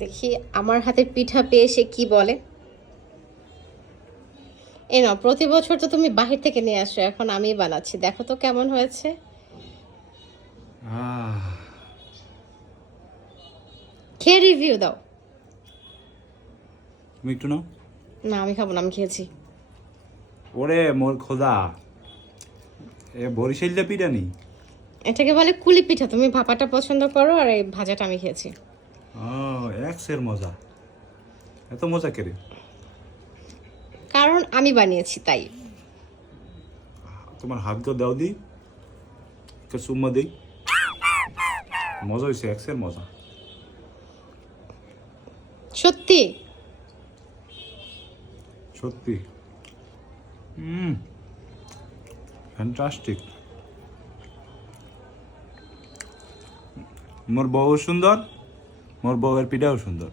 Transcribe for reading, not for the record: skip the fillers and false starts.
দেখি আমার হাতের পিঠা পেয়ে সে কি বলে। এই নাও, প্রতি বছর তো তুমি বাহির থেকে নিয়ে আসো, এখন আমি বানাচ্ছি, দেখো তো কেমন হয়েছে। আহ, খেয়ে রিভিউ দাও। তুমি একটু নাও। না আমি খাবো না, আমি খেয়েছি। ওরে মোর খোদা, এ বরিশাইলে পিঠা নি। এটাকে বলে কুলি পিঠা, তুমি ভাপাটা পছন্দ করো আর এই ভাজাটা আমি খেয়েছি। ও, এক্সের মজা, এত মজা কেরে? কারণ আমি বানিয়েছি তাই। তোমার হাত গো দাও দি, একটা চুম্মা দিই। মজা হয়েছে, এক্সের মজা। সত্যি সত্যি ফ্যান্টাস্টিক। মোর বউ সুন্দর, মোর বউয়ের পিঠাও সুন্দর।